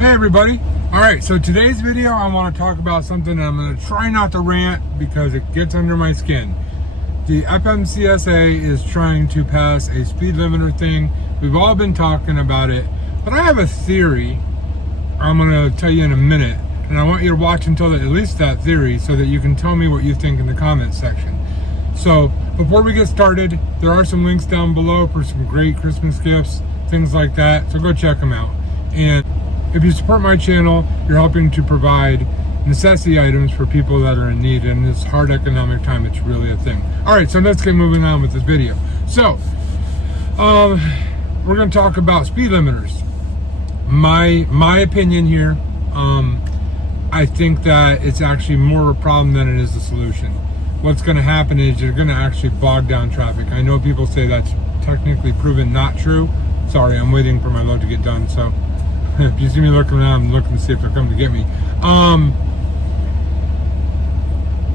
Hey everybody. Alright, so today's video I want to talk about something and I'm going to try not to rant because it gets under my skin. The FMCSA is trying to pass a speed limiter thing. We've all been talking about it, but I have a theory I'm going to tell you in a minute, and I want you to watch until at least that theory so that you can tell me what you think in the comments section. So before we get started, there are some links down below for some great Christmas gifts, things like that, so go check them out. And if you support my channel, you're helping to provide necessity items for people that are in need. And in this hard economic time, it's really a thing. All right, so let's get moving on with this video. So, we're going to talk about speed limiters. My opinion here, I think that it's actually more of a problem than it is a solution. What's going to happen is you're going to actually bog down traffic. I know people say that's technically proven not true. Sorry, I'm waiting for my load to get done, so if you see me looking around, I'm looking to see if they're coming to get me.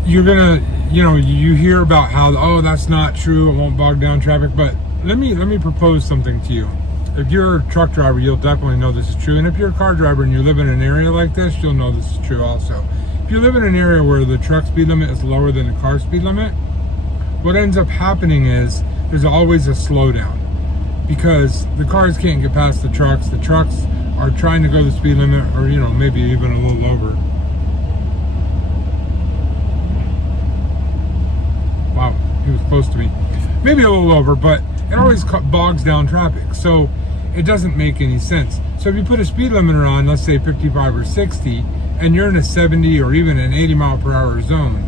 You're gonna, you hear about how, oh, that's not true, it won't bog down traffic, but let me propose something to you. If you're a truck driver, you'll definitely know this is true, and if you're a car driver and you live in an area like this, you'll know this is true also. If you live in an area where the truck speed limit is lower than the car speed limit, what ends up happening is there's always a slowdown because the cars can't get past the trucks are trying to go the speed limit, or maybe even a little over. Wow, he was close to me. Maybe a little over, but it always bogs down traffic, so it doesn't make any sense. So if you put a speed limiter on, let's say 55 or 60, and you're in a 70 or even an 80 mile per hour zone,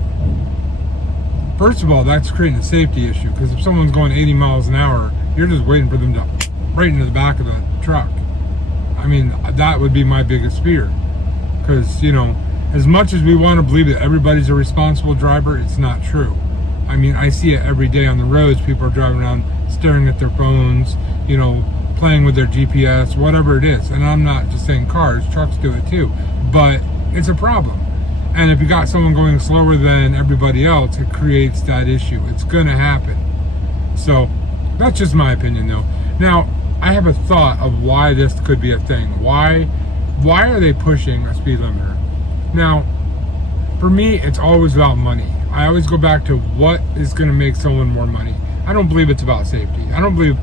first of all, that's creating a safety issue, because if someone's going 80 miles an hour, you're just waiting for them to right into the back of the truck. I mean, that would be my biggest fear, because as much as we want to believe that everybody's a responsible driver, it's not true. I mean, I see it every day on the roads. People are driving around staring at their phones, playing with their GPS, whatever it is. And I'm not just saying cars, trucks do it too, but it's a problem. And if you got someone going slower than everybody else, it creates that issue. It's gonna happen. So that's just my opinion though. Now, I have a thought of why this could be a thing. Why are they pushing a speed limiter? Now, for me, it's always about money. I always go back to what is going to make someone more money. I don't believe it's about safety. I don't believe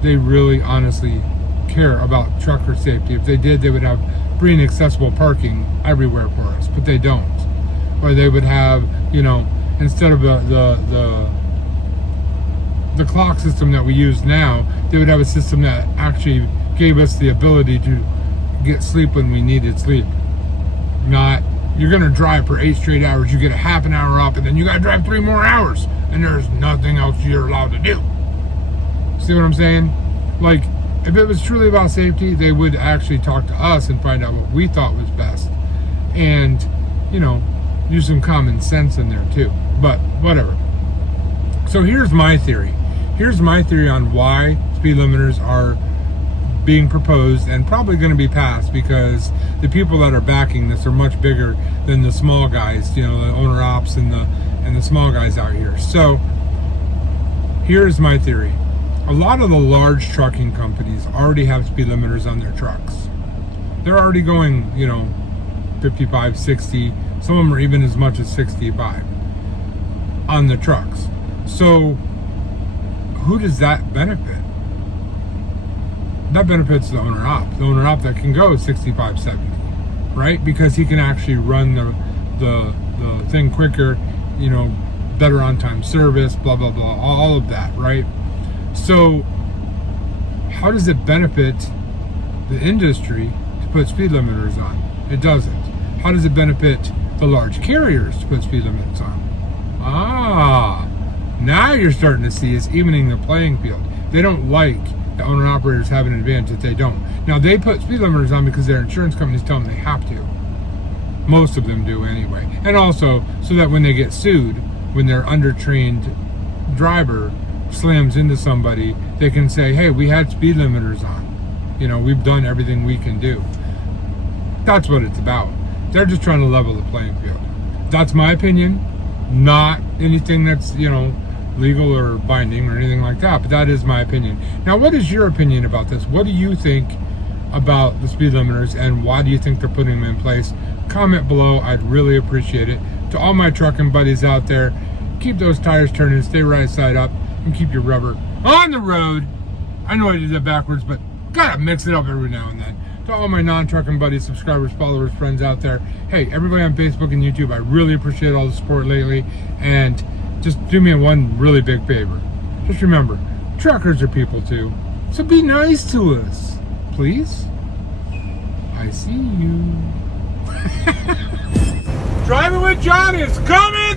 they really honestly care about trucker safety. If they did, they would have free and accessible parking everywhere for us, but they don't. Or they would have, instead of the clock system that we use now, they would have a system that actually gave us the ability to get sleep when we needed sleep. Not, you're going to drive for 8 straight hours, you get a half an hour up, and then you got to drive 3 more hours, and there's nothing else you're allowed to do. See what I'm saying? Like, if it was truly about safety, they would actually talk to us and find out what we thought was best. And, use some common sense in there too. But, whatever. So here's my theory. Here's my theory on why speed limiters are being proposed and probably going to be passed, because the people that are backing this are much bigger than the small guys, the owner ops and the small guys out here. So here's my theory. A lot of the large trucking companies already have speed limiters on their trucks. They're already going, 55, 60, some of them are even as much as 65 on the trucks. So who does that benefit? That benefits the owner op that can go 65, 70, right? Because he can actually run the thing quicker, better on time service, blah, blah, blah, all of that, right? So how does it benefit the industry to put speed limiters on? It doesn't. How does it benefit the large carriers to put speed limiters on? Now you're starting to see it's evening the playing field. They don't like the owner operators have an advantage that they don't. Now, they put speed limiters on because their insurance companies tell them they have to. Most of them do anyway. And also so that when they get sued, when their undertrained driver slams into somebody, they can say, hey, we had speed limiters on. We've done everything we can do. That's what it's about. They're just trying to level the playing field. That's my opinion. Not anything that's, legal or binding or anything like that, but that is my opinion. Now, what is your opinion about this? What do you think about the speed limiters and why do you think they're putting them in place. Comment below. I'd really appreciate it. To all my trucking buddies out there, keep those tires turning, stay right side up, and keep your rubber on the road. I know I did that backwards, but gotta mix it up every now and then. To all my non-trucking buddies, subscribers, followers, friends out there, hey, everybody on Facebook and YouTube, I really appreciate all the support lately, and just do me one really big favor. Just remember, truckers are people too, so be nice to us, please. I see you. Driving with John is coming!